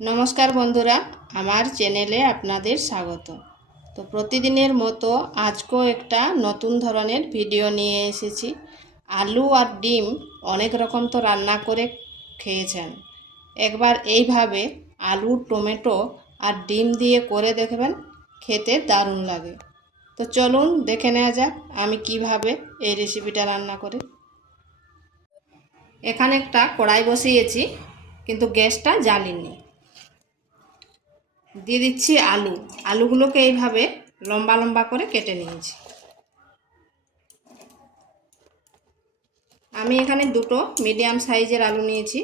নমস্কার বন্ধুরা, আমার চ্যানেলে আপনাদের স্বাগত। তো প্রতিদিনের মতো আজকেও একটা নতুন ধরনের ভিডিও নিয়ে এসেছি। আলু আর ডিম অনেক রকম তো রান্না করে খেয়েছেন, একবার এইভাবে আলু, টমেটো আর ডিম দিয়ে করে দেখবেন, খেতে দারুণ লাগে। তো চলুন দেখে নেওয়া যাক আমি কিভাবে এই রেসিপিটা রান্না করি। এখানে একটা কড়াই বসিয়েছি, কিন্তু গ্যাসটা জ্বালিনি। দিয়ে দিচ্ছি আলুগুলোকে এইভাবে লম্বা লম্বা করে কেটে নিয়েছি। আমি এখানে দুটো মিডিয়াম সাইজের আলু নিয়েছি,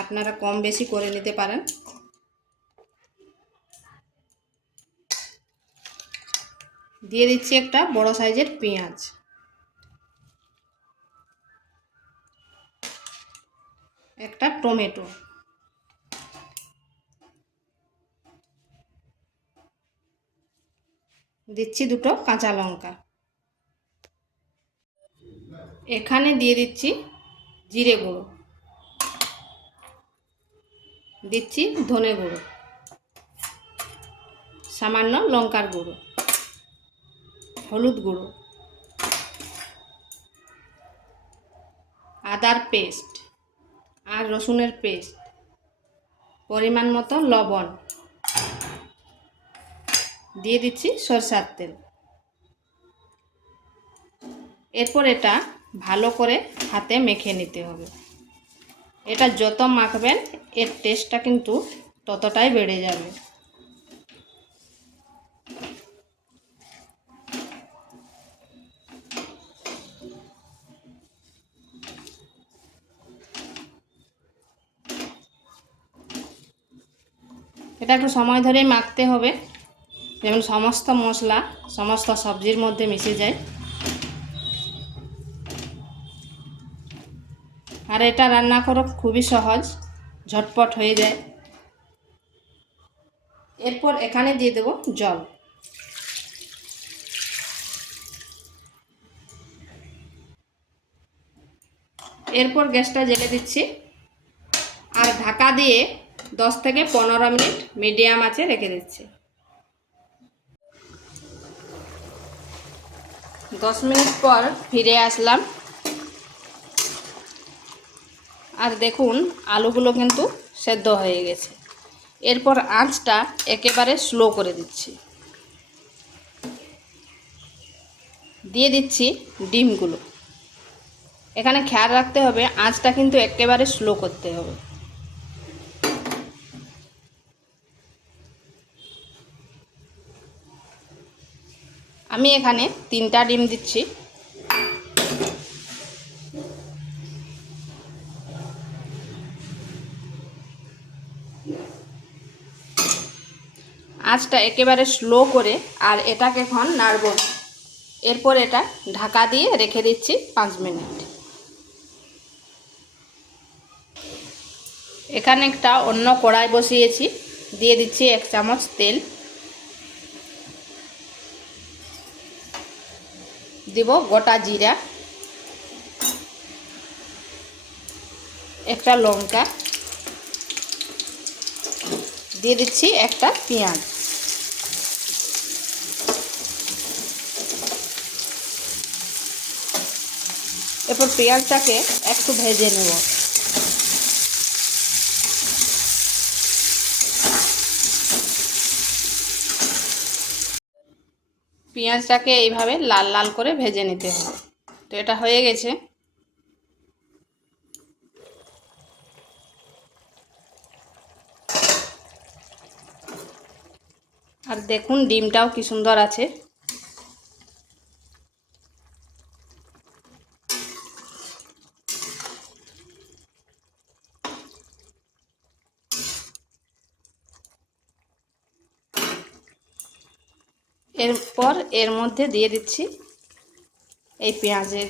আপনারা কম বেশি করে নিতে পারেন। দিয়ে দিচ্ছি একটা বড় সাইজের পেঁয়াজ, একটা টমেটো, দিচ্ছি দুটো কাঁচা লঙ্কা। এখানে দিয়ে দিচ্ছি জিরে গুঁড়ো, দিচ্ছি ধনে গুঁড়ো, সামান্য লঙ্কার গুঁড়ো, হলুদ গুঁড়ো, আদার পেস্ট আর রসুনের পেস্ট, পরিমাণ মতো লবণ, দিয়ে দিচ্ছি সরষের তেল। এরপর এটা ভালো করে হাতে মেখে নিতে হবে। এটা যত মাখবেন এর টেস্টটা কিন্তু ততটাই বেড়ে যাবে। এটা একটু সময় ধরেই মাখতে হবে, যেমন সমস্ত মশলা সমস্ত সবজির মধ্যে মিশে যায়। আর এটা রান্না করা খুবই সহজ, ঝটপট হয়ে যায়। এরপর এখানে দিয়ে দেব জল। এরপর গ্যাসটা জ্বেলে দিচ্ছি আর ঢাকা দিয়ে 10 থেকে 15 মিনিট মিডিয়াম আঁচে রেখে দিচ্ছি। 10 মিনিট পর ফিরে আসলাম, আর দেখুন আলুগুলো কিন্তু সেদ্ধ হয়ে গেছে। এরপর আঁচটা একেবারে স্লো করে দিচ্ছি। দিয়ে দিচ্ছি ডিমগুলো। এখানে খেয়াল রাখতে হবে আঁচটা কিন্তু একেবারে স্লো করতে হবে। আমি এখানে 3টা ডিম দিচ্ছি। আঁচটা একেবারে স্লো করে আর এটাকে এখন নাড়ব। এরপর এটা ঢাকা দিয়ে রেখে দিচ্ছি 5 মিনিট। এখানে একটা অন্য কড়াই বসিয়েছি, দিয়ে দিচ্ছি 1 চামচ তেল, দিব গোটা জিরা, একটা লঙ্কা, দিয়ে দিচ্ছি একটা পেঁয়াজ। এরপর পেঁয়াজটাকে একটু ভেজে নেব। পেঁয়াজটাকে এইভাবে লাল লাল করে ভেজে নিতে হবে। তো এটা হয়ে গেছে। আর দেখুন ডিমটাও কি সুন্দর আছে। এরপর এর মধ্যে দিয়ে দিচ্ছি এই পেঁয়াজের।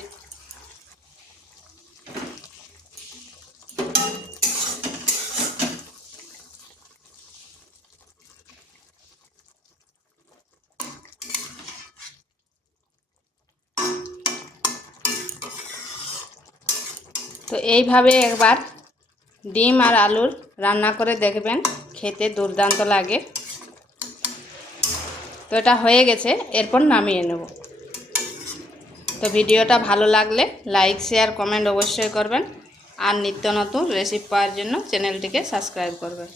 তো এইভাবে একবার ডিম আর আলুর রান্না করে দেখবেন, খেতে দুর্দান্ত লাগে। তো এটা হয়ে গেছে, এরপর নামিয়ে নেব। তো ভিডিওটা ভালো লাগলে লাইক শেয়ার কমেন্ট অবশ্যই করবেন, আর নিত্য নতুন রেসিপি পাওয়ার জন্য চ্যানেলটিকে সাবস্ক্রাইব করবেন।